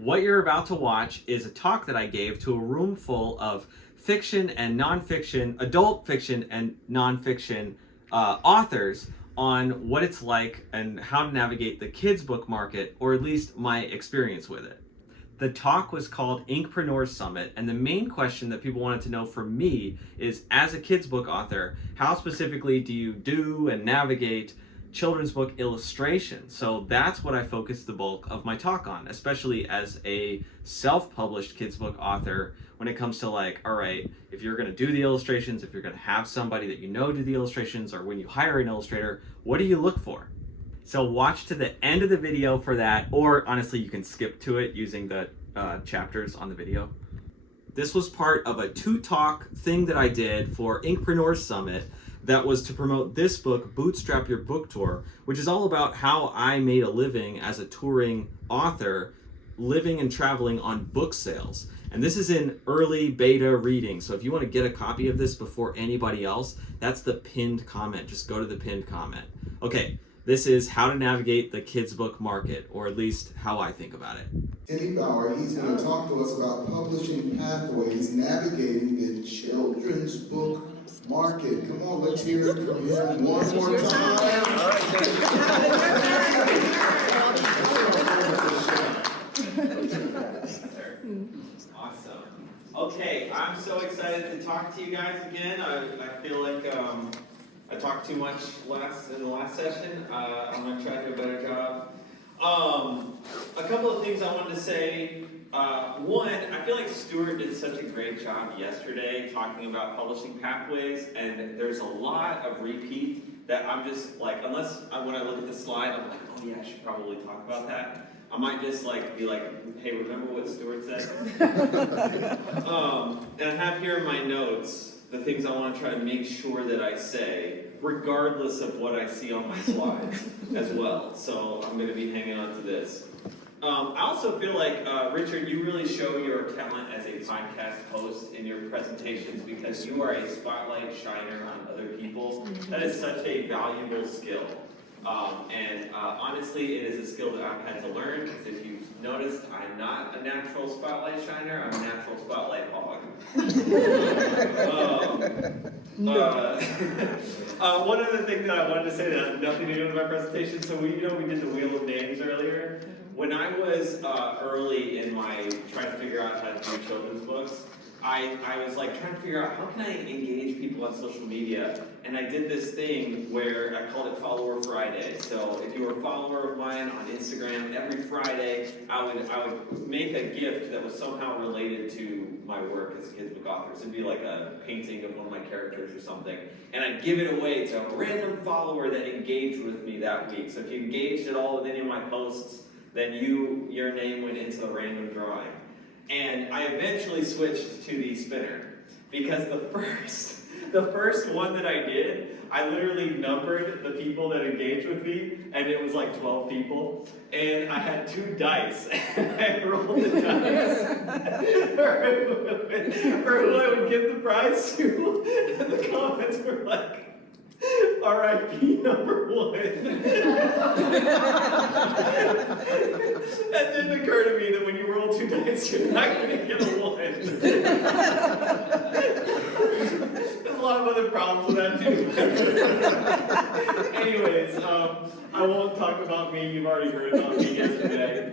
What you're about to watch is a talk that I gave to a room full of fiction and nonfiction, adult fiction and nonfiction authors on what it's like and how to navigate the kids book market, or at least my experience with it. The talk was called Inkpreneurs Summit, and the main question that people wanted to know from me is, as a kids book author, how specifically do you do and navigate children's book illustration? So that's what I focused the bulk of my talk on, especially as a self-published kids book author, when it comes to like, all right, if you're gonna do the illustrations, if you're gonna have somebody that you know do the illustrations, or when you hire an illustrator, what do you look for? So watch to the end of the video for that, or honestly, you can skip to it using the chapters on the video. This was part of a 2-talk thing that I did for Inkpreneurs Summit that was to promote this book, Bootstrap Your Book Tour, which is all about how I made a living as a touring author, living and traveling on book sales. And this is in early beta reading, so if you want to get a copy of this before anybody else, that's the pinned comment. Just go to the pinned comment. Okay, this is how to navigate the kids book market, or at least how I think about it. Timmy Bauer, he's going to talk to us about publishing pathways, navigating the children's book market. Come on, let's hear it from him one more time. Awesome. Okay, I'm so excited to talk to you guys again. I feel like I talked too much in the last session. I'm going to try to do a better job. A couple of things I wanted to say. One, I feel like Stuart did such a great job yesterday talking about publishing pathways, and there's a lot of repeat that I'm just like, when I look at the slide, I'm like, oh yeah, I should probably talk about that. I might just like be like, hey, remember what Stuart said? And I have here in my notes the things I want to try to make sure that I say, regardless of what I see on my slides as well. So I'm going to be hanging on to this. I also feel like, Richard, you really show your talent as a podcast host in your presentations, because you are a spotlight shiner on other people. That is such a valuable skill. Honestly, it is a skill that I've had to learn, because if you've noticed, I'm not a natural spotlight shiner, I'm a natural spotlight hog. One other thing that I wanted to say that has nothing to do with my presentation, so we did the Wheel of Names earlier. When I was early in my trying to figure out how to do children's books, I was like trying to figure out how can I engage people on social media, and I did this thing where I called it Follower Friday. So if you were a follower of mine on Instagram, every Friday I would make a gift that was somehow related to my work as a kids book author. So it'd be like a painting of one of my characters or something, and I'd give it away to a random follower that engaged with me that week. So if you engaged at all with any of my posts, then your name went into the random drawing. And I eventually switched to the spinner, because the first one that I did, I literally numbered the people that engaged with me, and it was like 12 people. And I had 2 dice, and I rolled the dice for who I would give the prize to. And the comments were like, R.I.P. number 1. It didn't occur to me that when you roll 2 dice, you're not going to get a 1. There's a lot of other problems with that too. Anyways, I won't talk about me. You've already heard about me yesterday.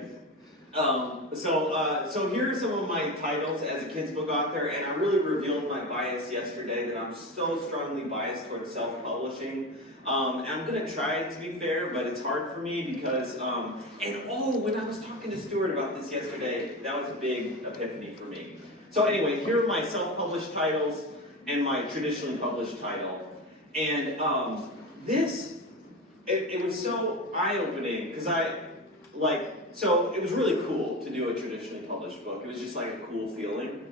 So here are some of my titles as a kids book author, and I really revealed my bias yesterday, that I'm so strongly biased towards self-publishing. And I'm going to try to be fair, but it's hard for me because, when I was talking to Stuart about this yesterday, that was a big epiphany for me. So anyway, here are my self-published titles and my traditionally published title. And it was so eye-opening, because so it was really cool to do a traditionally published book. It was just like a cool feeling.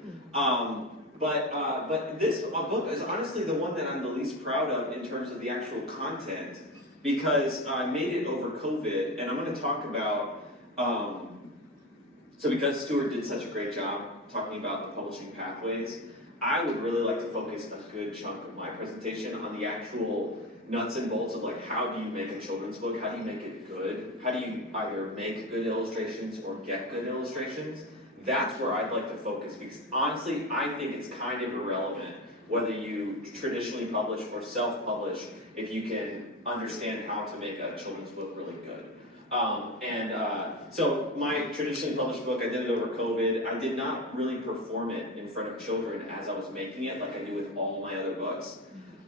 But this book is honestly the one that I'm the least proud of in terms of the actual content, because I made it over COVID, and I'm going to talk about, so because Stuart did such a great job talking about the publishing pathways, I would really like to focus a good chunk of my presentation on the actual nuts and bolts of like, how do you make a children's book? How do you make it good? How do you either make good illustrations or get good illustrations? That's where I'd like to focus, because honestly, I think it's kind of irrelevant whether you traditionally publish or self-publish if you can understand how to make a children's book really good. So my traditionally published book, I did it over COVID. I did not really perform it in front of children as I was making it, like I do with all my other books.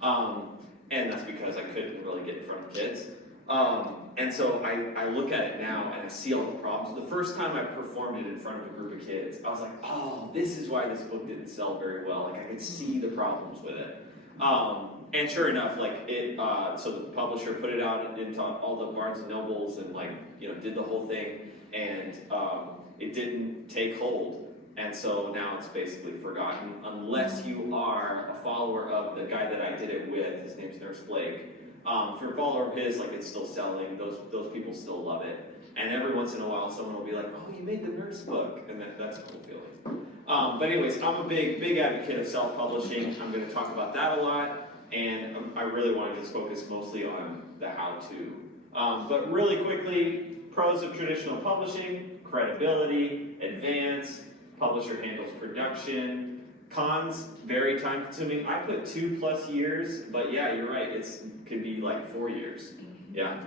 And that's because I couldn't really get in front of kids. And so I look at it now and I see all the problems. The first time I performed it in front of a group of kids, I was like, oh, this is why this book didn't sell very well. Like I could see the problems with it. And sure enough, like so the publisher put it out into all the Barnes and Nobles and like, you know, did the whole thing, and it didn't take hold. And so now it's basically forgotten, unless you are a follower of the guy that I did it with. His name's Nurse Blake. If you're a follower of his, like it's still selling. Those people still love it. And every once in a while, someone will be like, "Oh, you made the nurse book," and that's a cool feeling. But anyways, I'm a big advocate of self-publishing. I'm going to talk about that a lot, and I really want to just focus mostly on the how-to. But really quickly, pros of traditional publishing: credibility, advance. Publisher handles production. Cons, very time consuming. I put 2+ years, but yeah, you're right. It could be like 4 years. Yeah.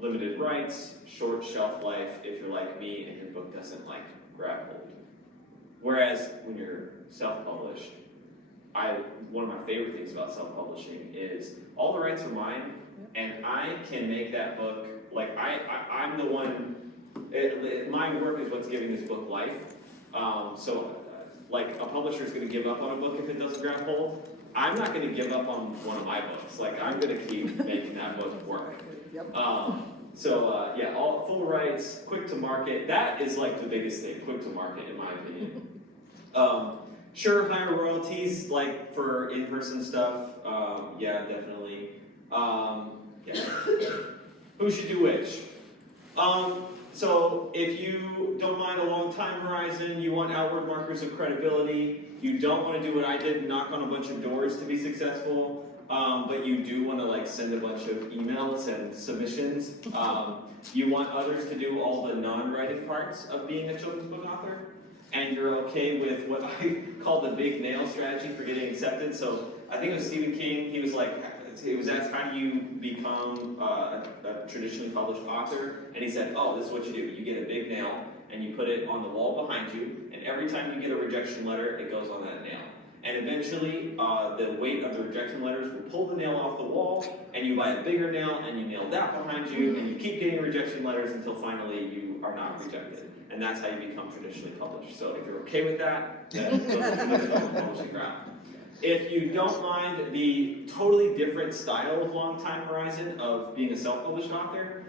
Limited rights, short shelf life if you're like me and your book doesn't like grab hold. Whereas when you're self-published, one of my favorite things about self-publishing is all the rights are mine, and I can make that book, like I'm the one. My work is what's giving this book life. Like a publisher is going to give up on a book if it doesn't grab hold. I'm not going to give up on one of my books. Like I'm going to keep making that book work. Yeah, all full rights, quick to market. That is like the biggest thing, quick to market, in my opinion. Sure, higher royalties, like for in-person stuff. Yeah, definitely. Yeah. Who should do which? So if you don't mind a long time horizon, you want outward markers of credibility, you don't want to do what I did, knock on a bunch of doors to be successful, but you do want to like send a bunch of emails and submissions. You want others to do all the non-writing parts of being a children's book author, and you're okay with what I call the big nail strategy for getting accepted. So I think it was Stephen King. He was asked, how do you become a traditionally published author? And he said, oh, this is what you do. You get a big nail and you put it on the wall behind you, and every time you get a rejection letter, it goes on that nail. And eventually, the weight of the rejection letters will pull the nail off the wall, and you buy a bigger nail and you nail that behind you, and you keep getting rejection letters until finally you are not rejected. And that's how you become traditionally published. So if you're okay with that, then let's go on publishing ground. If you don't mind the totally different style of long time horizon of being a self-published author,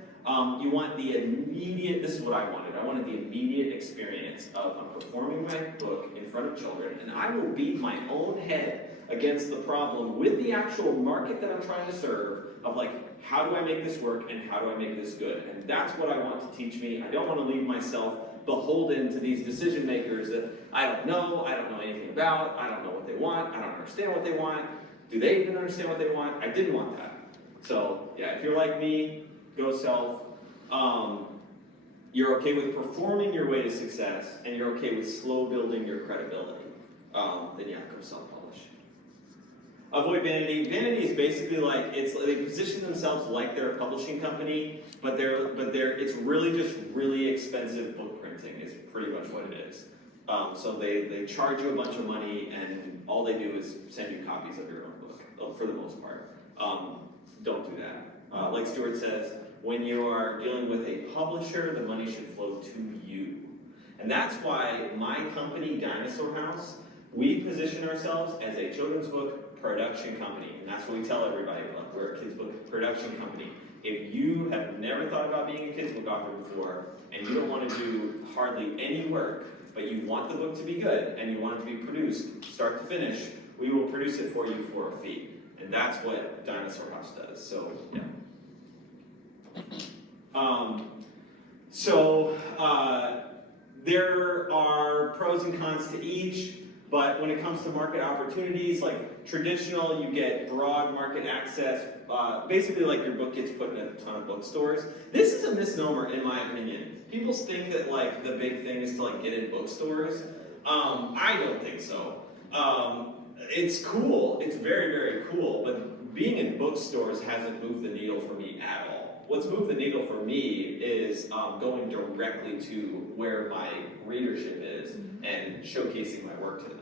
you want the immediate, this is what I wanted. I wanted the immediate experience of I'm performing my book in front of children, and I will beat my own head against the problem with the actual market that I'm trying to serve of like, how do I make this work and how do I make this good? And that's what I want to teach me. I don't want to leave myself beholden to these decision makers that I don't know anything about, I don't know what they want, I don't understand what they want. Do they even understand what they want? I didn't want that. So yeah, if you're like me, go self. You're okay with performing your way to success, and you're okay with slow building your credibility, then yeah, go self-publish. Avoid vanity. Vanity is basically like, they position themselves like they're a publishing company, but it's really just really expensive book printing is pretty much what it is. So they charge you a bunch of money, and all they do is send you copies of your own book, for the most part. Don't do that. Like Stuart says, when you are dealing with a publisher, the money should flow to you. And that's why my company, Dinosaur House, we position ourselves as a children's book production company. And that's what we tell everybody, like, we're a kids book production company. If you have never thought about being a kids book author before, and you don't want to do hardly any work, but you want the book to be good, and you want it to be produced start to finish, we will produce it for you for a fee. And that's what Dinosaur House does. So, yeah. There are pros and cons to each. But when it comes to market opportunities, like traditional, you get broad market access. Basically, like your book gets put in a ton of bookstores. This is a misnomer, in my opinion. People think that like the big thing is to like get in bookstores. I don't think so. It's cool. It's very, very cool. But being in bookstores hasn't moved the needle for me at all. What's moved the needle for me is going directly to where my readership is and showcasing my work to them.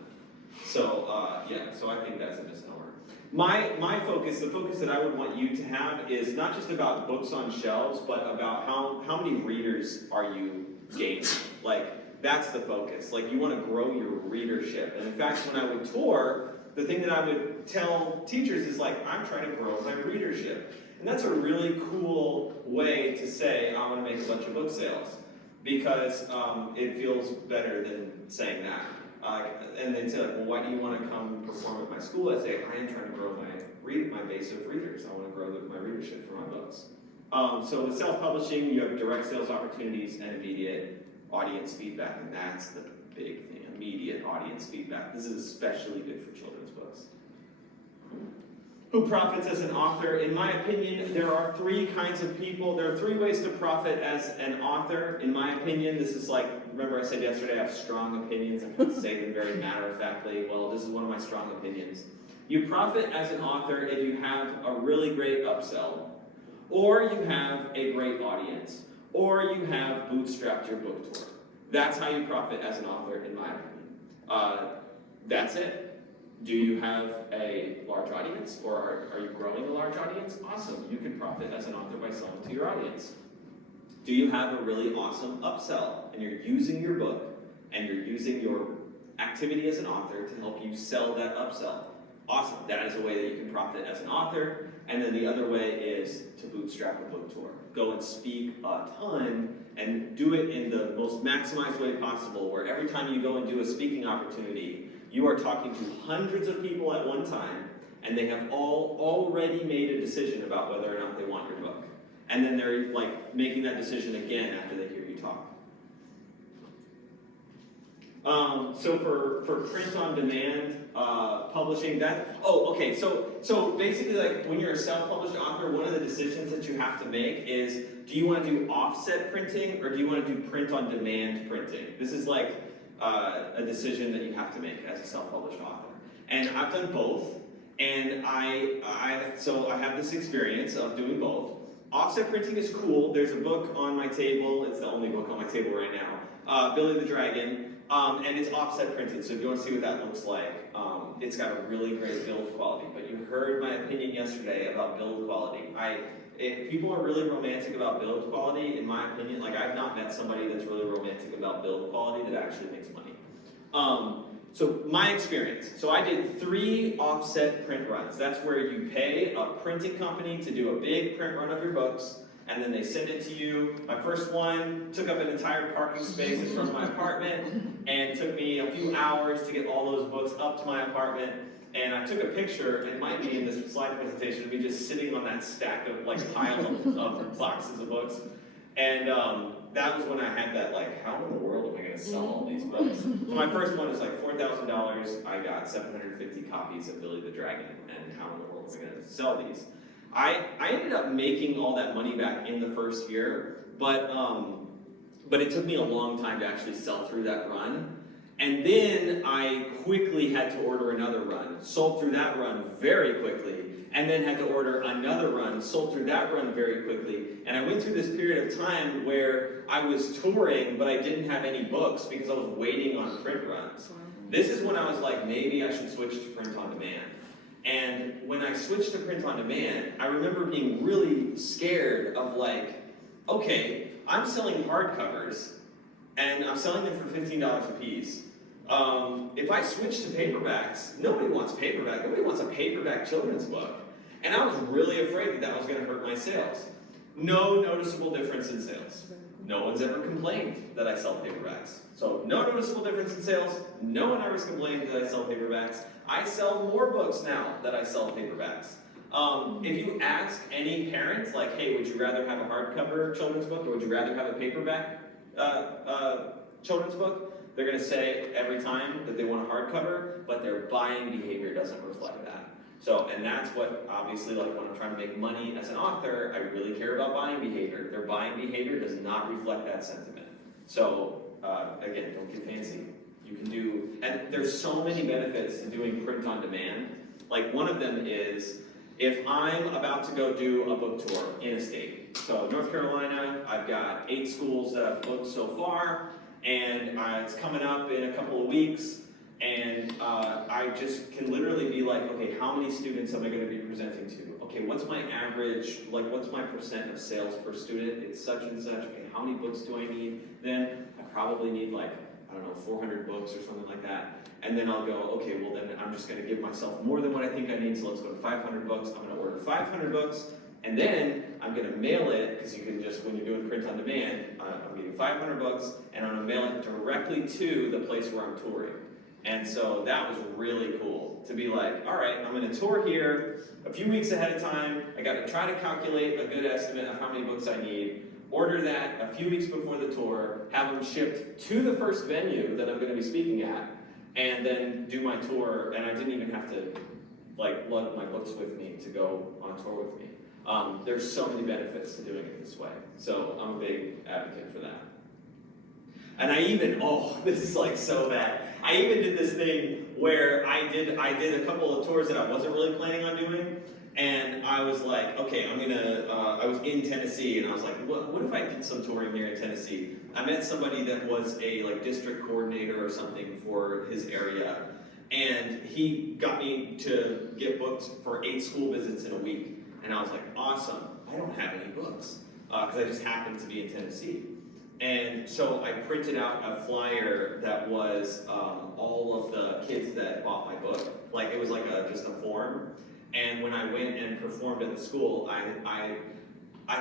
So yeah, so I think that's a misnomer. My focus, the focus that I would want you to have is not just about books on shelves, but about how many readers are you gaining. Like, that's the focus. Like, you want to grow your readership. And in fact, when I would tour, the thing that I would tell teachers is like, I'm trying to grow my readership. And that's a really cool way to say, I want to make a bunch of book sales. Because it feels better than saying that. And they'd say, like, well, why do you want to come perform at my school? I say, I am trying to grow my base of readers. I want to grow my readership for my books. So with self-publishing, you have direct sales opportunities and immediate audience feedback, and that's the big thing, immediate audience feedback. This is especially good for children's books. Who profits as an author? In my opinion, there are three kinds of people. There are three ways to profit as an author. In my opinion, this is like, remember I said yesterday I have strong opinions. I can say them very matter-of-factly. Well, this is one of my strong opinions. You profit as an author if you have a really great upsell, or you have a great audience, or you have bootstrapped your book tour. That's how you profit as an author, in my opinion. That's it. Do you have a large audience, or are you growing a large audience? Awesome, you can profit as an author by selling to your audience. Do you have a really awesome upsell, and you're using your book, and you're using your activity as an author to help you sell that upsell? Awesome, that is a way that you can profit as an author. And then the other way is to bootstrap a book tour. Go and speak a ton, and do it in the most maximized way possible, where every time you go and do a speaking opportunity, you are talking to hundreds of people at one time, and they have all already made a decision about whether or not they want your book. And then they're like making that decision again after they hear you talk. So for print on demand publishing, so basically, like when you're a self-published author, one of the decisions that you have to make is, do you want to do offset printing, or do you want to do print on demand printing? This is like a decision that you have to make as a self-published author. And I've done both, and so I have this experience of doing both. Offset printing is cool. There's a book on my table. It's the only book on my table right now. Billy the Dragon. And it's offset printed, so if you want to see what that looks like, it's got a really great build quality. But you heard my opinion yesterday about build quality. If people are really romantic about build quality, in my opinion, like I've not met somebody that's really romantic about build quality that actually makes money. So my experience, so I did 3 offset print runs. That's where you pay a printing company to do a big print run of your books, and then they send it to you. My first one took up an entire parking space in front of my apartment, and took me a few hours to get all those books up to my apartment. And I took a picture, and it might be in this slide presentation, of me just sitting on that stack of like pile of boxes of books. And that was when I had that like, how in the world am I going to sell all these books? So my first one was like $4,000. I got 750 copies of Billy the Dragon, and how in the world am I going to sell these? I ended up making all that money back in the first year, but it took me a long time to actually sell through that run. And then I quickly had to order another run, sold through that run very quickly, and then had to order another run, sold through that run very quickly. And I went through this period of time where I was touring, but I didn't have any books because I was waiting on print runs. This is when I was like, maybe I should switch to print on demand. And when I switched to print on demand, I remember being really scared of like, okay, I'm selling hardcovers, and I'm selling them for $15 a piece. If I switch to paperbacks, nobody wants paperback. Nobody wants a paperback children's book. And I was really afraid that that was going to hurt my sales. No noticeable difference in sales. No one's ever complained that I sell paperbacks. So no noticeable difference in sales. No one ever complained that I sell paperbacks. I sell more books now that I sell paperbacks. If you ask any parent, like, hey, would you rather have a hardcover children's book, or would you rather have a paperback children's book? They're going to say every time that they want a hardcover, but their buying behavior doesn't reflect that. So, and that's what, obviously, like when I'm trying to make money as an author, I really care about buying behavior. Their buying behavior does not reflect that sentiment. So, again, don't get fancy. You can do, and there's so many benefits to doing print on demand. Like one of them is, if I'm about to go do a book tour in a state. So North Carolina, I've got 8 schools that I've booked so far, and it's coming up in a couple of weeks, and I just can literally be like, okay, how many students am I going to be presenting to? Okay, what's my average, like what's my percent of sales per student? It's such and such. Okay, how many books do I need? Then I probably need like, I don't know, 400 books or something like that. And then I'll go, okay, well then I'm just going to give myself more than what I think I need, so let's go to 500 books. I'm going to order 500 books, and then I'm going to mail it, because you can just, when you're doing print on demand, I'm getting 500 books, and I'm going to mail it directly to the place where I'm touring. And so that was really cool, to be like, all right, I'm going to tour here a few weeks ahead of time. I got to try to calculate a good estimate of how many books I need, order that a few weeks before the tour, have them shipped to the first venue that I'm going to be speaking at, and then do my tour. And I didn't even have to like lug my books with me to go on tour with me. There's so many benefits to doing it this way. So I'm a big advocate for that. And I even, this is like so bad. I even did this thing where I did a couple of tours that I wasn't really planning on doing. And I was like, okay, I was in Tennessee, and I was like, what if I did some touring here in Tennessee? I met somebody that was a like district coordinator or something for his area, and he got me to get booked for 8 school visits in a week. And I was like, awesome, I don't have any books, because I just happened to be in Tennessee. And so I printed out a flyer that was all of the kids that bought my book. Like it was like just a form. And when I went and performed at the school, I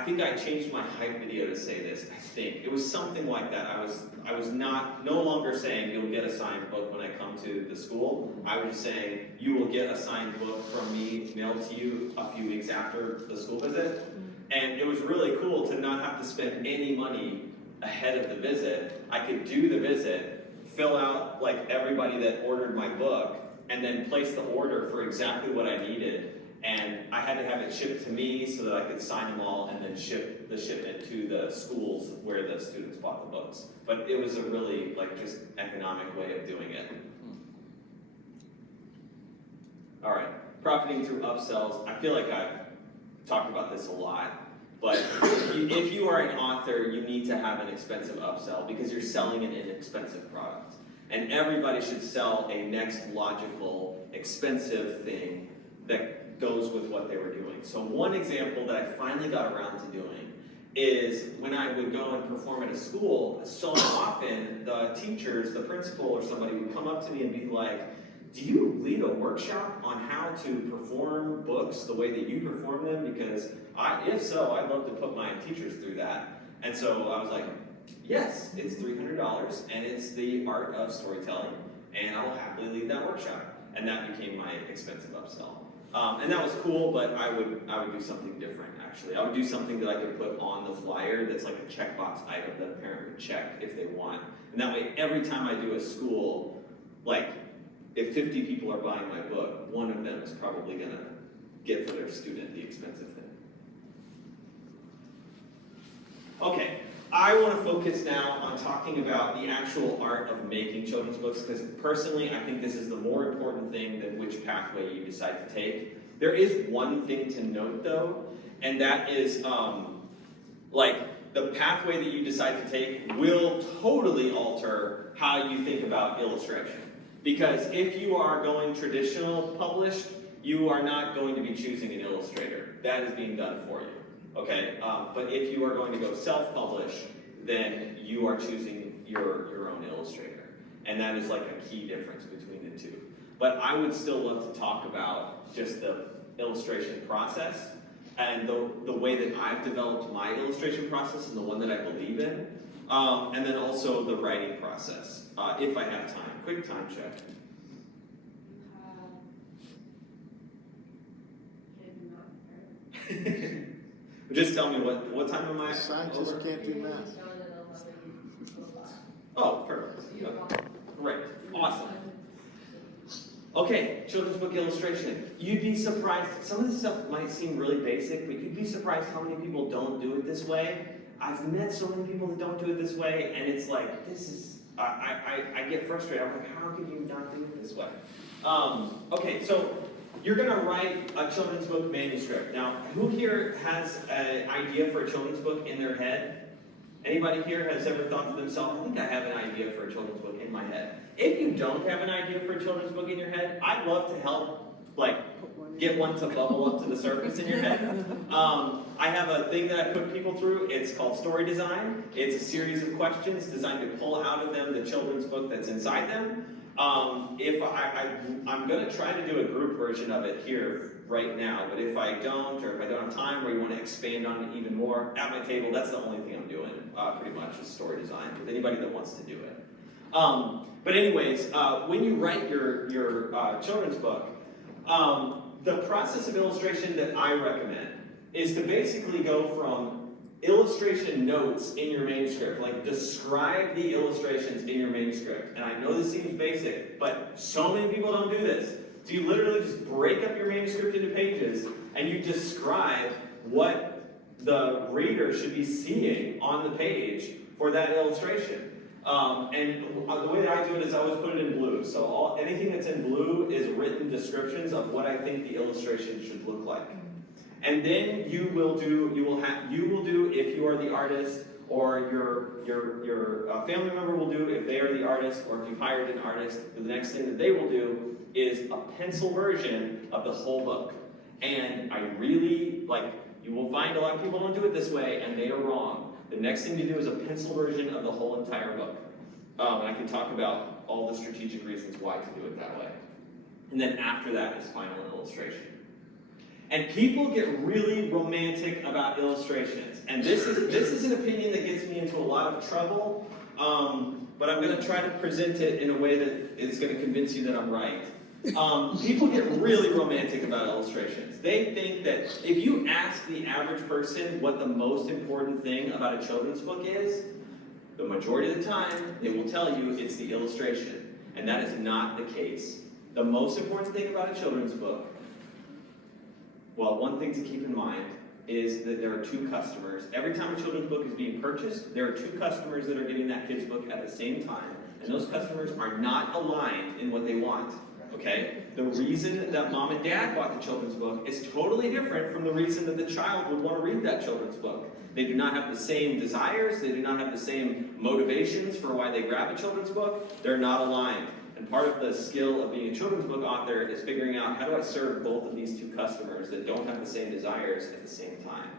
think I changed my hype video to say this. I think it was something like that. I was no longer saying you'll get a signed book when I come to the school. I was just saying you will get a signed book from me mailed to you a few weeks after the school visit. And it was really cool to not have to spend any money ahead of the visit. I could do the visit, fill out like everybody that ordered my book, and then place the order for exactly what I needed. And I had to have it shipped to me so that I could sign them all and then ship the shipment to the schools where the students bought the books. But it was a really like just economic way of doing it. All right, profiting through upsells. I feel like I've talked about this a lot. But if you are an author, you need to have an expensive upsell because you're selling an inexpensive product. And everybody should sell a next logical, expensive thing that goes with what they were doing. So one example that I finally got around to doing is when I would go and perform at a school, so often the teachers, the principal or somebody would come up to me and be like, do you lead a workshop on how to perform books the way that you perform them? Because if so, I'd love to put my teachers through that. And so I was like, yes, it's $300, and it's the art of storytelling, and I'll happily lead that workshop. And that became my expensive upsell. And that was cool, but I would do something different, actually. I would do something that I could put on the flyer that's like a checkbox item that a parent would check if they want. And that way, every time I do a school, like, if 50 people are buying my book, one of them is probably going to get for their student the expensive thing. Okay, I want to focus now on talking about the actual art of making children's books, because personally, I think this is the more important thing than which pathway you decide to take. There is one thing to note, though, and that is, like, the pathway that you decide to take will totally alter how you think about illustration. Because if you are going traditional published, you are not going to be choosing an illustrator. That is being done for you, okay? But if you are going to go self-publish, then you are choosing your own illustrator. And that is like a key difference between the two. But I would still love to talk about just the illustration process and the way that I've developed my illustration process and the one that I believe in. And then also the writing process, if I have time. Quick time check. Just tell me what time am I? Scientists can't do math. Oh, perfect. Awesome. Okay, children's book illustration. You'd be surprised, some of this stuff might seem really basic, but you'd be surprised how many people don't do it this way. I've met so many people that don't do it this way, and it's like, this is, I get frustrated. I'm like, how can you not do it this way? Okay, so you're gonna write a children's book manuscript. Now, who here has an idea for a children's book in their head? Anybody here has ever thought to themselves, I think I have an idea for a children's book in my head. If you don't have an idea for a children's book in your head, I'd love to help, like, get one to bubble up to the surface in your head. I have a thing that I put people through. It's called story design. It's a series of questions designed to pull out of them the children's book that's inside them. I'm going to try to do a group version of it here right now, but if I don't, or if I don't have time, or you want to expand on it even more, at my table, that's the only thing I'm doing, pretty much, is story design, with anybody that wants to do it. But anyways, when you write your children's book, the process of illustration that I recommend is to basically go from illustration notes in your manuscript, like describe the illustrations in your manuscript. And I know this seems basic, but so many people don't do this. So you literally just break up your manuscript into pages and you describe what the reader should be seeing on the page for that illustration. And the way that I do it is I always put it in blue. So anything that's in blue is written descriptions of what I think the illustration should look like. And then you will do if you are the artist, or your family member will do if they are the artist, or if you've hired an artist, the next thing that they will do is a pencil version of the whole book. And I really, you will find a lot of people don't do it this way, and they are wrong. The next thing to do is a pencil version of the whole entire book. And I can talk about all the strategic reasons why to do it that way. And then after that is final illustration. And people get really romantic about illustrations. And this is an opinion that gets me into a lot of trouble, but I'm going to try to present it in a way that is going to convince you that I'm right. People get really romantic about illustrations. They think that if you ask the average person what the most important thing about a children's book is, the majority of the time, they will tell you it's the illustration. And that is not the case. The most important thing about a children's book, well, one thing to keep in mind is that there are two customers. Every time a children's book is being purchased, there are two customers that are getting that kid's book at the same time. And those customers are not aligned in what they want. Okay? The reason that mom and dad bought the children's book is totally different from the reason that the child would want to read that children's book. They do not have the same desires. They do not have the same motivations for why they grab a children's book. They're not aligned. And part of the skill of being a children's book author is figuring out how do I serve both of these two customers that don't have the same desires at the same time.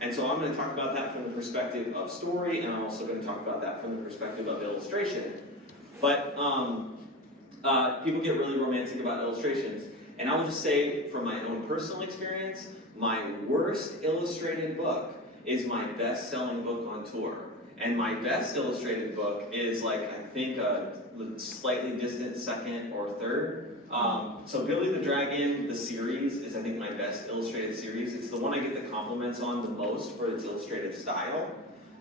And so I'm going to talk about that from the perspective of story, and I'm also going to talk about that from the perspective of illustration. But people get really romantic about illustrations. And I will just say, from my own personal experience, my worst illustrated book is my best-selling book on tour. And my best illustrated book is, I think, a slightly distant second or third. So Billy the Dragon, the series, is I think my best illustrated series. It's the one I get the compliments on the most for its illustrative style.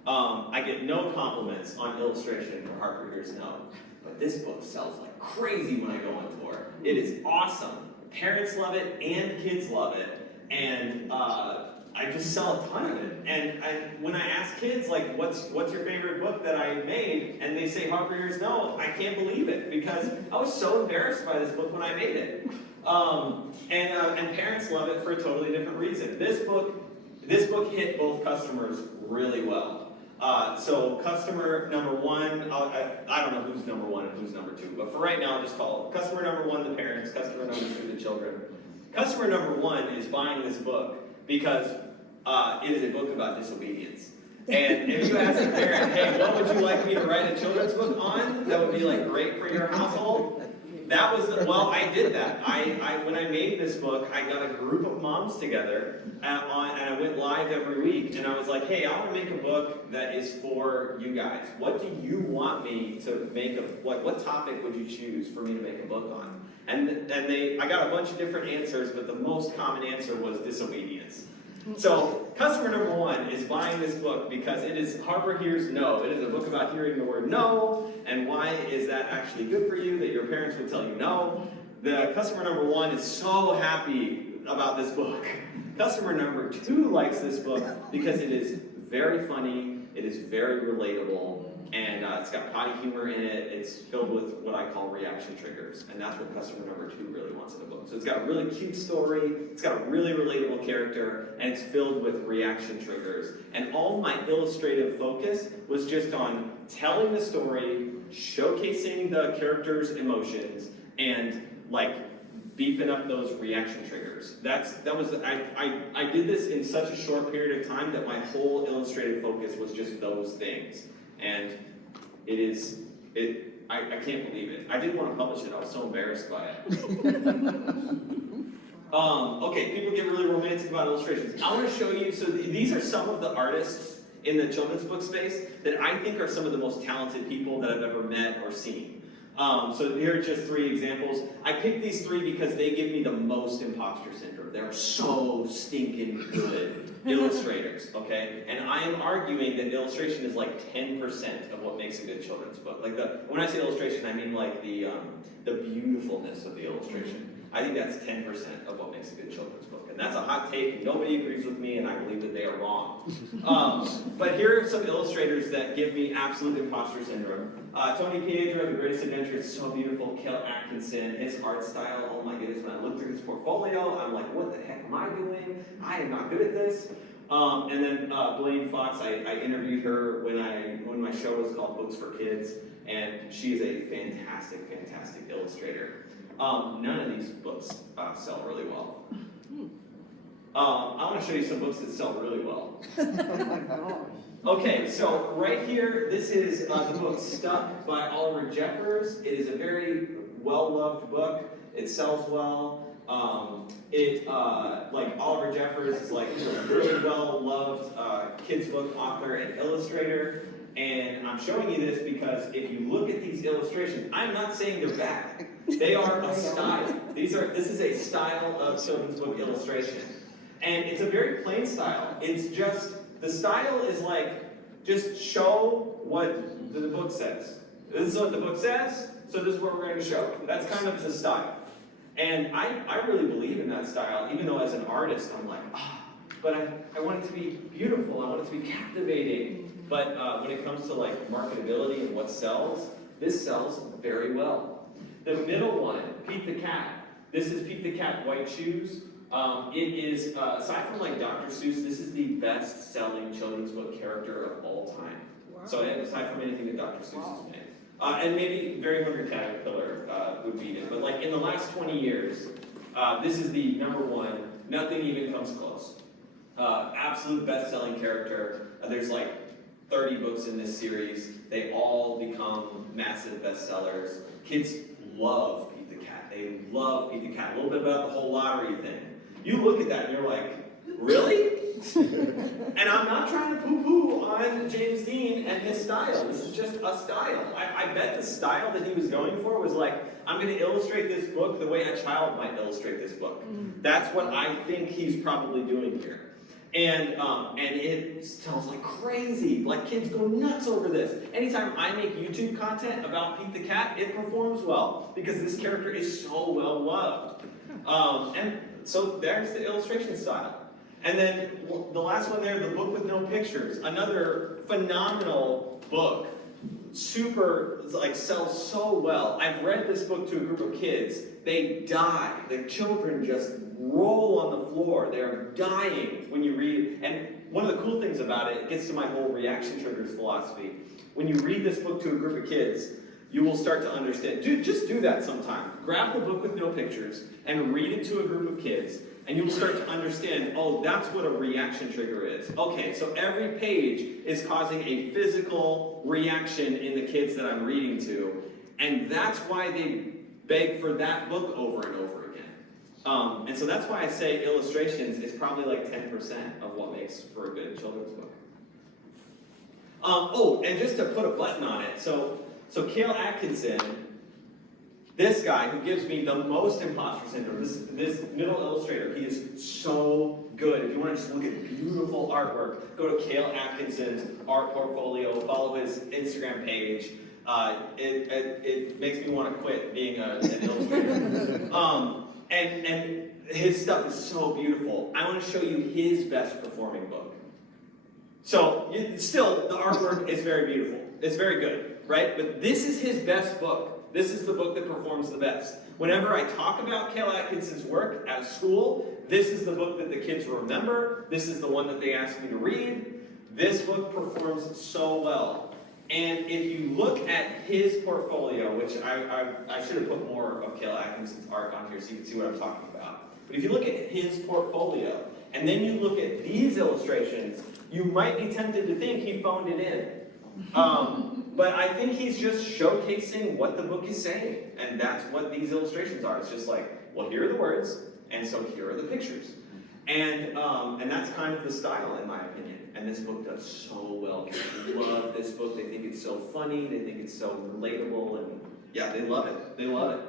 I get no compliments on illustration for Harper Hears No, but this book sells like crazy when I go on tour. It is awesome. Parents love it and kids love it, and I just sell a ton of it. And when I ask kids, what's your favorite book that I made? And they say Harper Hears No, I can't believe it, because I was so embarrassed by this book when I made it. And parents love it for a totally different reason. This book hit both customers really well. So customer number one, I don't know who's number one and who's number two, but for right now I'll just call it customer number one, the parents, customer number two, the children. Customer number one is buying this book because it is a book about disobedience. And if you ask a parent, hey, what would you like me to write a children's book on that would be great for your household? That was, I did that. When I made this book, I got a group of moms together, and I went live every week, and I was like, hey, I want to make a book that is for you guys. What do you want me to make what topic would you choose for me to make a book on? And I got a bunch of different answers, but the most common answer was disobedience. So customer number one is buying this book because it is Harper Hears No. It is a book about hearing the word no, and why is that actually good for you that your parents would tell you no. The customer number one is so happy about this book. Customer number two likes this book because it is very funny, it is very relatable, and it's got potty humor in it. It's filled with what I call reaction triggers, and that's what customer number two really wants in a book. So it's got a really cute story, it's got a really relatable character, and it's filled with reaction triggers. And all my illustrative focus was just on telling the story, showcasing the character's emotions, and like beefing up those reaction triggers. I did this in such a short period of time that my whole illustrative focus was just those things. And I can't believe it. I didn't want to publish it. I was so embarrassed by it. Okay, people get really romantic about illustrations. I want to show you, so these are some of the artists in the children's book space that I think are some of the most talented people that I've ever met or seen. So here are just 3 examples. I picked these 3 because they give me the most imposter syndrome. They're so stinking good illustrators, okay? And I am arguing that illustration is like 10% of what makes a good children's book. Like when I say illustration, I mean like the beautifulness of the illustration. I think that's 10% of what makes a good children's book. And that's a hot take. Nobody agrees with me, and I believe that they are wrong. But here are some illustrators that give me absolute imposter syndrome. Tony Piedra, The Greatest Adventure, is so beautiful. Kel Atkinson, his art style, oh my goodness, when I look through his portfolio, I'm like, what the heck am I doing? I am not good at this. And then Blaine Fox, I interviewed her when my show was called Books for Kids, and she is a fantastic, fantastic illustrator. None of these books sell really well. I want to show you some books that sell really well. Okay, so right here, this is the book Stuck by Oliver Jeffers. It is a very well-loved book. It sells well. Like Oliver Jeffers is like a really well-loved kids book author and illustrator. And I'm showing you this because if you look at these illustrations, I'm not saying they're bad. They are a style. This is a style of children's book illustration. And it's a very plain style. It's just, the style is like, just show what the book says. This is what the book says, so this is what we're going to show. That's kind of the style. And I really believe in that style, even though as an artist, I'm like, but I want it to be beautiful, I want it to be captivating. But when it comes to like marketability and what sells, this sells very well. The middle one, Pete the Cat. This is Pete the Cat, White Shoes. It is, aside from like Dr. Seuss, this is the best-selling children's book character of all time. Wow. So aside from anything that Dr. Seuss has made. And maybe Very Hungry Caterpillar would beat it. But like in the last 20 years, this is the #1. Nothing even comes close. Absolute best-selling character. There's like 30 books in this series. They all become massive bestsellers. Kids love Pete the Cat. They love Pete the Cat. A little bit about the whole lottery thing. You look at that and you're like, really? And I'm not trying to poo-poo on James Dean and his style. This is just a style. I bet the style that he was going for was like, I'm going to illustrate this book the way a child might illustrate this book. That's what I think he's probably doing here. And it sells like crazy. Like kids go nuts over this. Anytime I make YouTube content about Pete the Cat, it performs well because this character is so well loved. And so there's the illustration style. And then the last one there, The Book with No Pictures, another phenomenal book. Super, like, sells so well. I've read this book to a group of kids. They die. The children just roll on the floor. They're dying when you read it. And one of the cool things about it, it gets to my whole reaction triggers philosophy. When you read this book to a group of kids, you will start to understand. Just do that sometime. Grab the book with no pictures and read it to a group of kids. And you'll start to understand, oh, that's what a reaction trigger is. Okay, so every page is causing a physical reaction in the kids that I'm reading to. And that's why they beg for that book over and over again. And so that's why I say illustrations is probably like 10% of what makes for a good children's book. Oh, and just to put a button on it, so Cale Atkinson, This guy who gives me the most imposter syndrome, this middle illustrator, he is so good. If you want to just look at beautiful artwork, go to Cale Atkinson's art portfolio, follow his Instagram page. It makes me want to quit being an illustrator. And his stuff is so beautiful. I want to show you his best performing book. So, still, the artwork is very beautiful. It's very good, right? But this is his best book. This is the book that performs the best. Whenever I talk about Cale Atkinson's work at school, this is the book that the kids remember. This is the one that they ask me to read. This book performs so well. And if you look at his portfolio, which I should have put more of Cale Atkinson's art on here so you can see what I'm talking about. But if you look at his portfolio, and then you look at these illustrations, you might be tempted to think he phoned it in. But I think he's just showcasing what the book is saying. And that's what these illustrations are. It's just like, well, here are the words, and so here are the pictures. And that's kind of the style, in my opinion. And this book does so well. People love this book. They think it's so funny. They think it's so relatable. And yeah, they love it. They love it.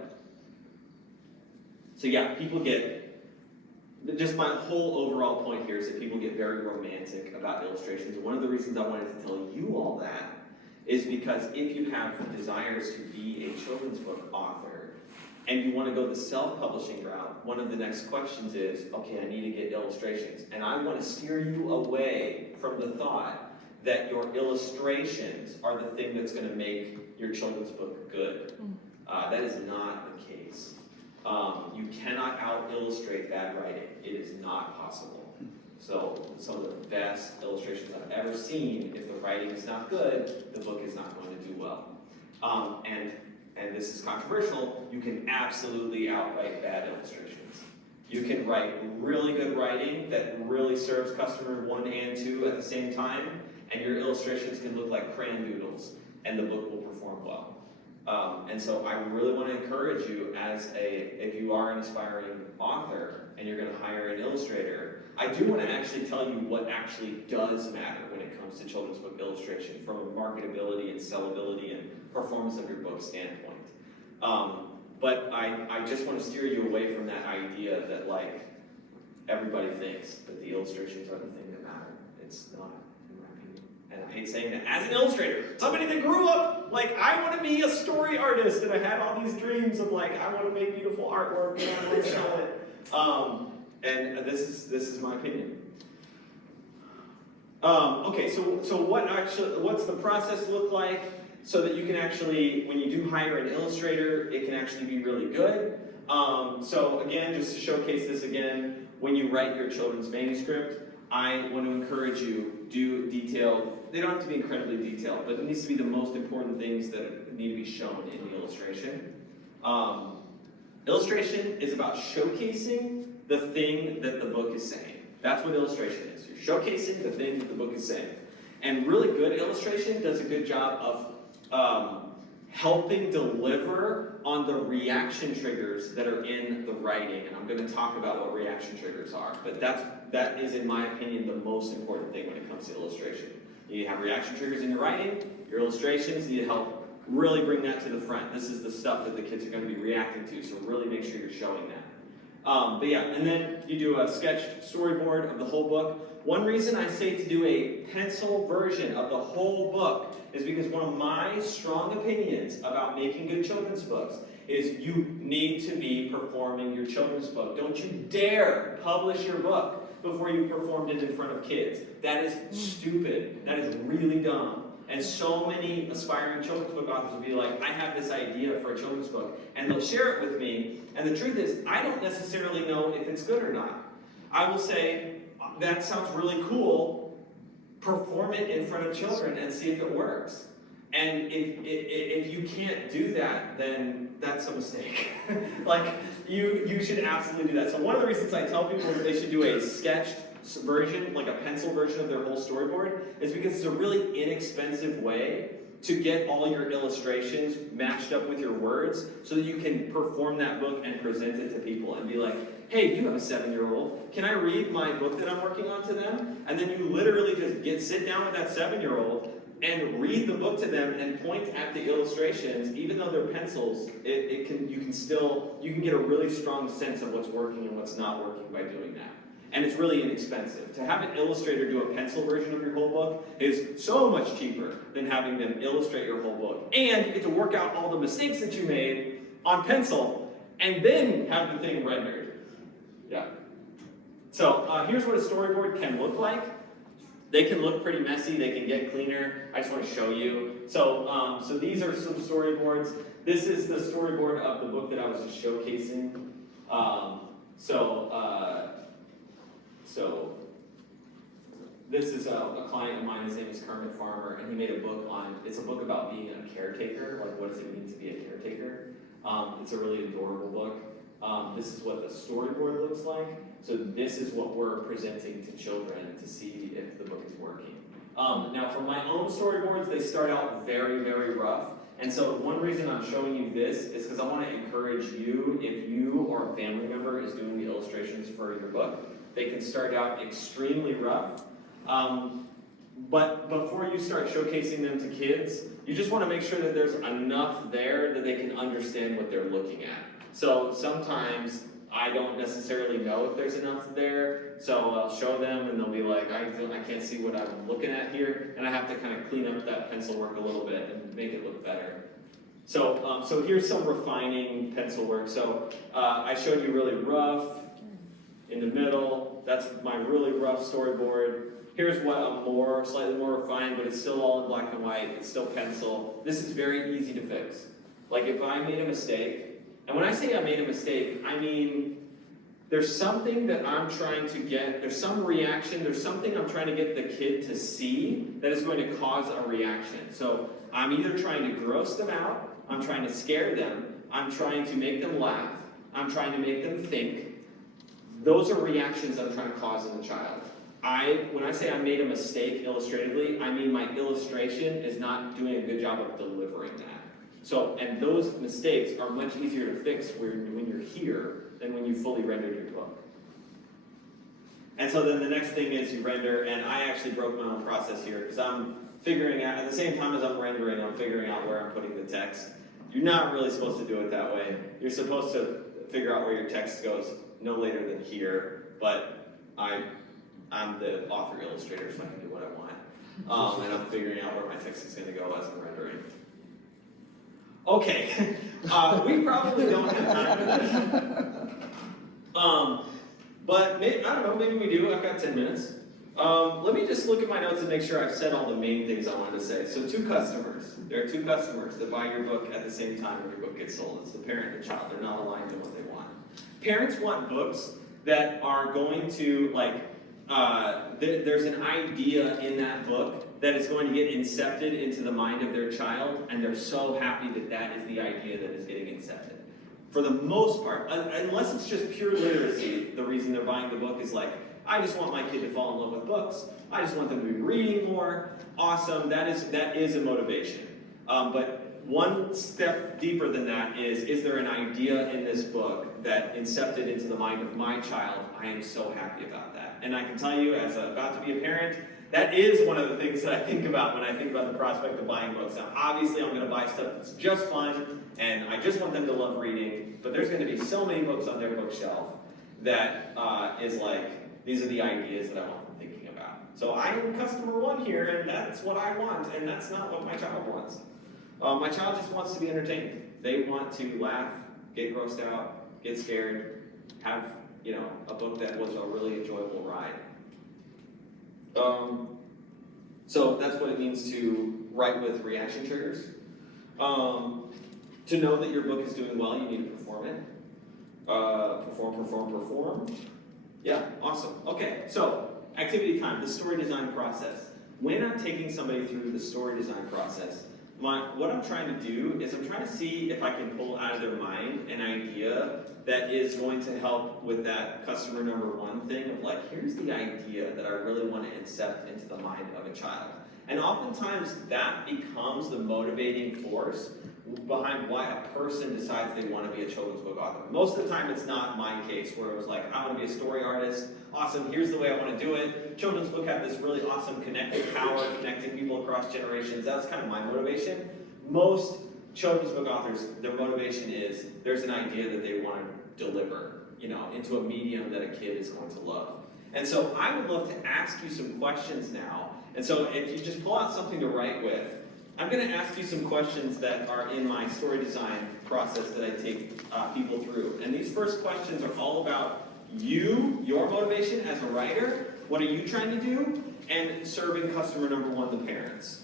So yeah, people get... Just my whole overall point here is that people get very romantic about illustrations. One of the reasons I wanted to tell you all that is because if you have desires to be a children's book author and you want to go the self-publishing route, one of the next questions is, okay, I need to get illustrations. And I want to steer you away from the thought that your illustrations are the thing that's going to make your children's book good. That is not the case. You cannot out-illustrate bad writing. It is not possible. So some of the best illustrations I've ever seen, if the writing is not good, the book is not going to do well. And this is controversial, you can absolutely outwrite bad illustrations. You can write really good writing that really serves customer 1 and 2 at the same time, and your illustrations can look like crayon doodles, and the book will perform well. And so I really want to encourage you if you are an aspiring author and you're going to hire an illustrator, I do want to actually tell you what actually does matter when it comes to children's book illustration from a marketability and sellability and performance of your book standpoint. But I just want to steer you away from that idea that like everybody thinks that the illustrations are the thing that matter. It's not. And I hate saying that as an illustrator, somebody that grew up, like, I want to be a story artist, and I had all these dreams of, like, I want to make beautiful artwork, and I want to sell it. And this is my opinion. Okay, so what's the process look like so that you can actually, when you do hire an illustrator, it can actually be really good? So again, just to showcase this again, when you write your children's manuscript, I want to encourage you, do detailed. They don't have to be incredibly detailed, but it needs to be the most important things that need to be shown in the illustration. Illustration is about showcasing the thing that the book is saying. That's what illustration is. You're showcasing the thing that the book is saying. And really good illustration does a good job of helping deliver on the reaction triggers that are in the writing. And I'm going to talk about what reaction triggers are. But that is, in my opinion, the most important thing when it comes to illustration. You need to have reaction triggers in your writing. Your illustrations need to help really bring that to the front. This is the stuff that the kids are going to be reacting to, so really make sure you're showing that. But yeah, and then you do a sketched storyboard of the whole book. One reason I say to do a pencil version of the whole book is because one of my strong opinions about making good children's books is you need to be performing your children's book. Don't you dare publish your book before you performed it in front of kids. That is stupid. That is really dumb. And so many aspiring children's book authors will be like, I have this idea for a children's book, and they'll share it with me, and the truth is, I don't necessarily know if it's good or not. I will say, that sounds really cool, perform it in front of children and see if it works. And if you can't do that, then that's a mistake. Like, you should absolutely do that. So one of the reasons I tell people that they should do a sketched version, like a pencil version of their whole storyboard, is because it's a really inexpensive way to get all your illustrations matched up with your words so that you can perform that book and present it to people and be like, hey, you have a 7-year-old. Can I read my book that I'm working on to them? And then you literally just sit down with that 7-year-old, and read the book to them and point at the illustrations, even though they're pencils, you can get a really strong sense of what's working and what's not working by doing that. And it's really inexpensive. To have an illustrator do a pencil version of your whole book is so much cheaper than having them illustrate your whole book. And you get to work out all the mistakes that you made on pencil and then have the thing rendered. Yeah. So here's what a storyboard can look like. They can look pretty messy, they can get cleaner. I just want to show you. So these are some storyboards. This is the storyboard of the book that I was just showcasing. So this is a client of mine, his name is Kermit Farmer, and he made a book it's a book about being a caretaker, like what does it mean to be a caretaker. It's a really adorable book. This is what the storyboard looks like. So this is what we're presenting to children to see if the book is working. Now for my own storyboards, they start out very, very rough. And so one reason I'm showing you this is because I want to encourage you, if you or a family member is doing the illustrations for your book, they can start out extremely rough. But before you start showcasing them to kids, you just want to make sure that there's enough there that they can understand what they're looking at. So sometimes I don't necessarily know if there's enough there, so I'll show them and they'll be like, I can't see what I'm looking at here, and I have to kind of clean up that pencil work a little bit and make it look better. So here's some refining pencil work. So I showed you really rough, in the middle, that's my really rough storyboard. Here's what a slightly more refined, but it's still all in black and white, it's still pencil. This is very easy to fix. Like if I made a mistake, and when I say I made a mistake, I mean there's something that I'm trying to get, there's some reaction, there's something I'm trying to get the kid to see that is going to cause a reaction. So I'm either trying to gross them out, I'm trying to scare them, I'm trying to make them laugh, I'm trying to make them think. Those are reactions that I'm trying to cause in the child. When I say I made a mistake illustratively, I mean my illustration is not doing a good job of delivering that. So, and those mistakes are much easier to fix when you're here than when you fully rendered your book. And so then the next thing is you render, and I actually broke my own process here because I'm figuring out, at the same time as I'm rendering, I'm figuring out where I'm putting the text. You're not really supposed to do it that way. You're supposed to figure out where your text goes no later than here, but I'm the author illustrator, so I can do what I want. And I'm figuring out where my text is going to go as I'm rendering. Okay, we probably don't have time for this. But maybe, I don't know, maybe we do. I've got 10 minutes. Let me just look at my notes and make sure I've said all the main things I wanted to say. So two customers. There are two customers that buy your book at the same time when your book gets sold. It's the parent and the child. They're not aligned to what they want. Parents want books that are going to, there's an idea in that book that is going to get incepted into the mind of their child, and they're so happy that that is the idea that is getting incepted. For the most part, unless it's just pure literacy, the reason they're buying the book is like, I just want my kid to fall in love with books. I just want them to be reading more. Awesome, that is a motivation. But one step deeper than that is there an idea in this book that incepted into the mind of my child? I am so happy about that. And I can tell you, as about to be a parent, that is one of the things that I think about when I think about the prospect of buying books. Now, obviously, I'm going to buy stuff that's just fun, and I just want them to love reading, but there's going to be so many books on their bookshelf that is like, these are the ideas that I want them thinking about. So I am customer one here, and that's what I want, and that's not what my child wants. My child just wants to be entertained. They want to laugh, get grossed out, get scared, have, a book that was a really enjoyable ride. So that's what it means to write with reaction triggers. To know that your book is doing well, you need to perform it. Perform. Yeah, awesome. Okay, so activity time, the story design process. When I'm taking somebody through the story design process, what I'm trying to do is I'm trying to see if I can pull out of their mind an idea that is going to help with that customer number one thing of like, here's the idea that I really want to incept into the mind of a child. And oftentimes that becomes the motivating force behind why a person decides they want to be a children's book author. Most of the time it's not my case where it was like, I want to be a story artist. Awesome, here's the way I want to do it. Children's book have this really awesome connecting power, connecting people across generations. That's kind of my motivation. Most children's book authors, their motivation is there's an idea that they want to deliver, into a medium that a kid is going to love. And so I would love to ask you some questions now. And so if you just pull out something to write with, I'm going to ask you some questions that are in my story design process that I take people through. And these first questions are all about you, your motivation as a writer, what are you trying to do, and serving customer number one, the parents.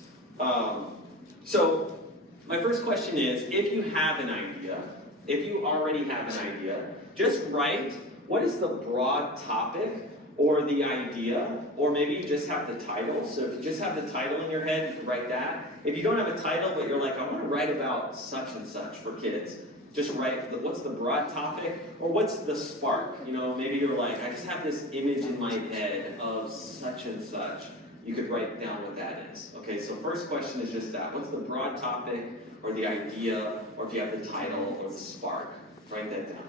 So my first question is, if you have an idea, if you already have an idea, just write what is the broad topic or the idea, or maybe you just have the title. So if you just have the title in your head, you can write that. If you don't have a title, but you're like, I want to write about such and such for kids, just write what's the broad topic, or what's the spark. Maybe you're like, I just have this image in my head of such and such. You could write down what that is. Okay, so first question is just that. What's the broad topic, or the idea, or if you have the title, or the spark? Write that down.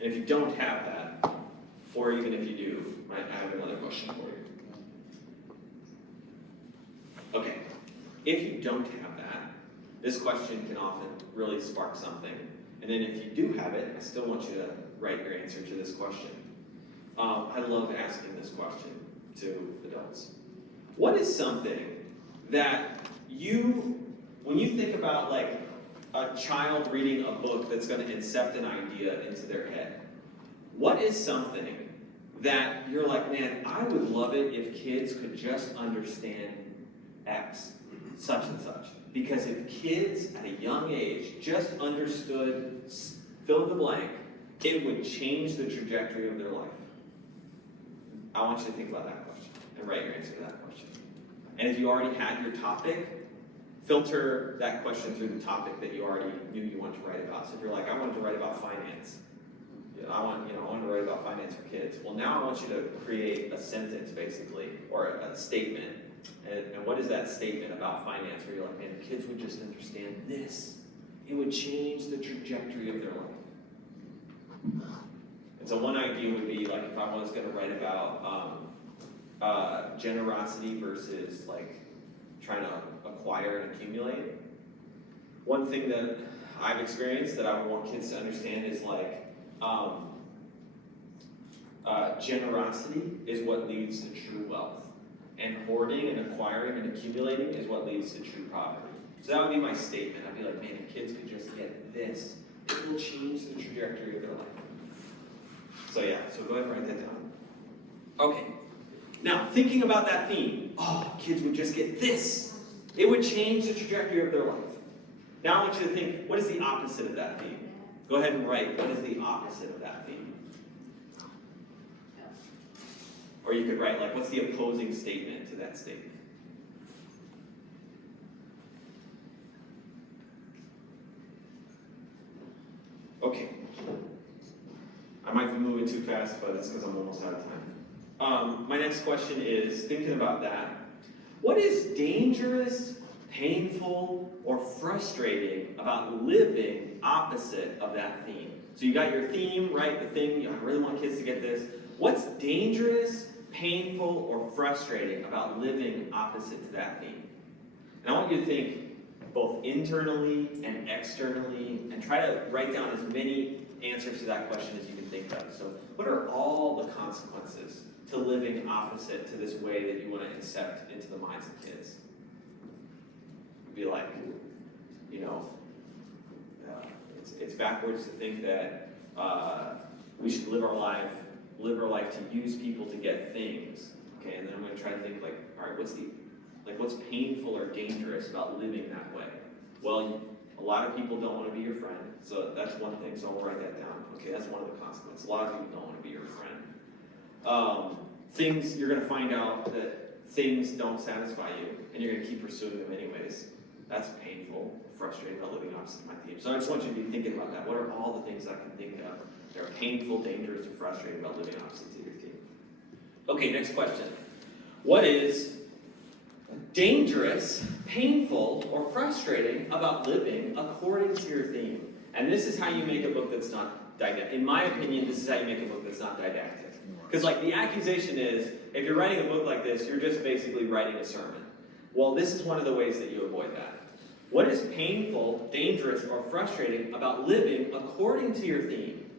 And if you don't have that, or even if you do, I have another question for you. Okay, if you don't have that, this question can often really spark something. And then if you do have it, I still want you to write your answer to this question. I love asking this question to adults. What is something that when you think about like a child reading a book that's going to incept an idea into their head, what is something that you're like, man, I would love it if kids could just understand X, such and such. Because if kids at a young age just understood fill in the blank, it would change the trajectory of their life. I want you to think about that question and write your answer to that question. And if you already had your topic, filter that question through the topic that you already knew you wanted to write about. So if you're like, I wanted to write about finance, I want to write about finance for kids. Well, now I want you to create a sentence, basically, or a statement. And what is that statement about finance where you're like, man, if kids would just understand this, it would change the trajectory of their life. And so one idea would be like if I was going to write about generosity versus like trying to acquire and accumulate. One thing that I've experienced that I would want kids to understand is like generosity is what leads to true wealth. And hoarding and acquiring and accumulating is what leads to true poverty. So that would be my statement. I'd be like, man, if kids could just get this, it will change the trajectory of their life. So yeah, so go ahead and write that down. Okay, now thinking about that theme, kids would just get this. It would change the trajectory of their life. Now I want you to think, what is the opposite of that theme? Go ahead and write, what is the opposite of that theme? Or you could write, like, what's the opposing statement to that statement? Okay. I might be moving too fast, but it's because I'm almost out of time. My next question is, thinking about that, what is dangerous, painful, or frustrating about living opposite of that theme? So you got your theme, right? The thing, I really want kids to get this. What's dangerous, painful, or frustrating about living opposite to that theme? And I want you to think both internally and externally, and try to write down as many answers to that question as you can think of. So what are all the consequences to living opposite to this way that you want to incept into the minds of kids? It'd be like, it's backwards to think that we should live our life to use people to get things. Okay, and then I'm going to try to think like, all right, what's painful or dangerous about living that way? Well, a lot of people don't want to be your friend, so that's one thing. So I'll write that down. Okay, that's one of the consequences. A lot of people don't want to be your friend. Things you're going to find out that things don't satisfy you, and you're going to keep pursuing them anyways. That's painful, frustrating about living opposite my theme. So I just want you to be thinking about that. What are all the things I can think of that are painful, dangerous, or frustrating about living opposite to your theme? Okay, next question. What is dangerous, painful, or frustrating about living according to your theme. And this is how you make a book that's not didactic. In my opinion, this is how you make a book that's not didactic. Because like the accusation is, if you're writing a book like this, you're just basically writing a sermon. Well, this is one of the ways that you avoid that. What is painful, dangerous, or frustrating about living according to your theme?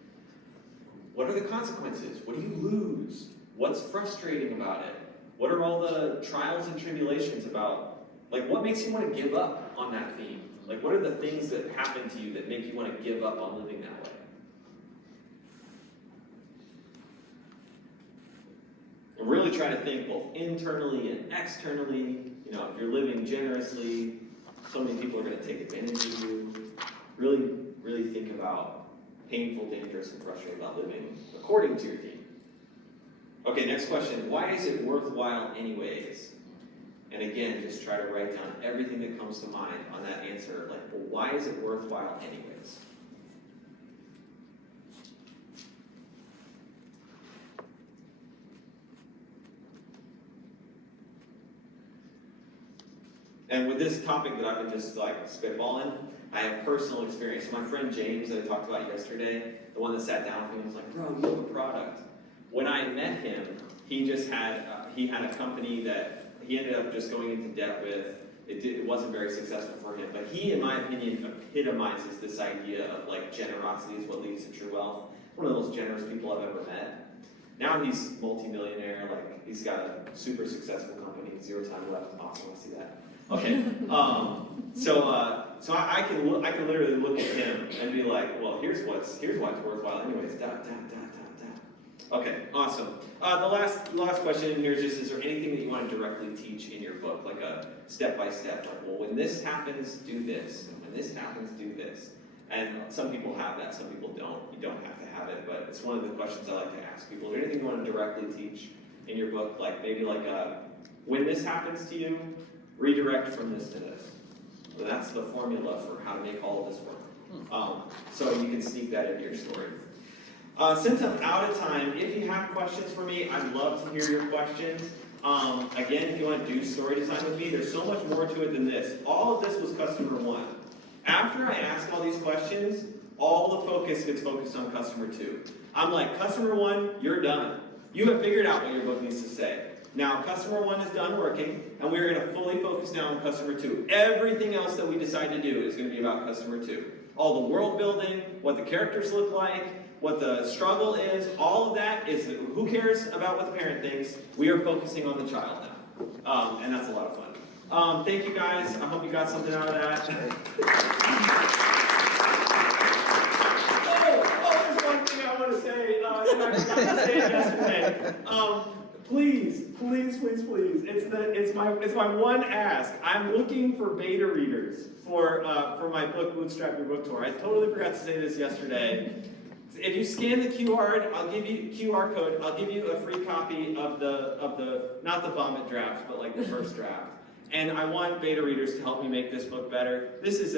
What are the consequences? What do you lose? What's frustrating about it? What are all the trials and tribulations about? Like, what makes you want to give up on that theme? Like, what are the things that happen to you that make you want to give up on living that way? And really try to think both internally and externally. You know, if you're living generously, so many people are going to take advantage of you. Really, really think about painful, dangerous, and frustrating about living according to your theme. Okay, next question. Why is it worthwhile anyways? And again, just try to write down everything that comes to mind on that answer. Like, well, why is it worthwhile anyways? And with this topic that I've been just like spitballing, I have personal experience. So my friend James that I talked about yesterday, the one that sat down with me and was like, bro, you have a product. When I met him, he just had, he had a company that he ended up just going into debt with. It wasn't very successful for him, but he, in my opinion, epitomizes this idea of like generosity is what leads to true wealth. One of the most generous people I've ever met. Now he's multi-millionaire, like he's got a super successful company, 0 time left. Awesome, I see that. Okay, so I can literally look at him and be like, well, here's why it's worthwhile anyways. Okay, awesome. The last question here is just, is there anything that you want to directly teach in your book, like a step-by-step, like, well, when this happens, do this, and when this happens, do this. And some people have that, some people don't. You don't have to have it, but it's one of the questions I like to ask people. Is there anything you want to directly teach in your book, like maybe like when this happens to you, redirect from this to this. So that's the formula for how to make all of this work. So you can sneak that into your story. Since I'm out of time, if you have questions for me, I'd love to hear your questions. Again, if you want to do story design with me, there's so much more to it than this. All of this was customer 1. After I ask all these questions, all the focus gets focused on customer 2. I'm like, customer 1, you're done. You have figured out what your book needs to say. Now, customer 1 is done working, and we're going to fully focus now on customer 2. Everything else that we decide to do is going to be about customer 2. All the world building, what the characters look like, what the struggle is, all of that is, who cares about what the parent thinks? We are focusing on the child now, and that's a lot of fun. Thank you guys. I hope you got something out of that. There's one thing I want to say, and I forgot to say it yesterday. Please. It's my one ask. I'm looking for beta readers for my book, Bootstrap Your Book Tour. I totally forgot to say this yesterday. If you scan the QR code, I'll give you a free copy of the not the vomit draft, but like the first draft. And I want beta readers to help me make this book better. This is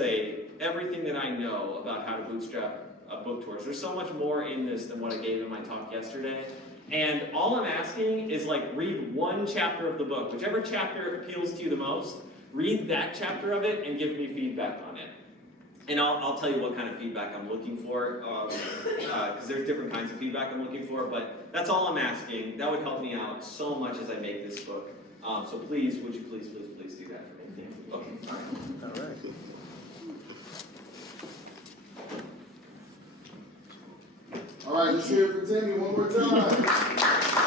everything that I know about how to bootstrap book tours. There's so much more in this than what I gave in my talk yesterday. And all I'm asking is like read one chapter of the book. Whichever chapter appeals to you the most, read that chapter of it and give me feedback on it. And I'll tell you what kind of feedback I'm looking for, because there's different kinds of feedback I'm looking for, but that's all I'm asking. That would help me out so much as I make this book. So please, would you please do that for me? Okay, all right. All right. All right, let's hear it for Timmy one more time.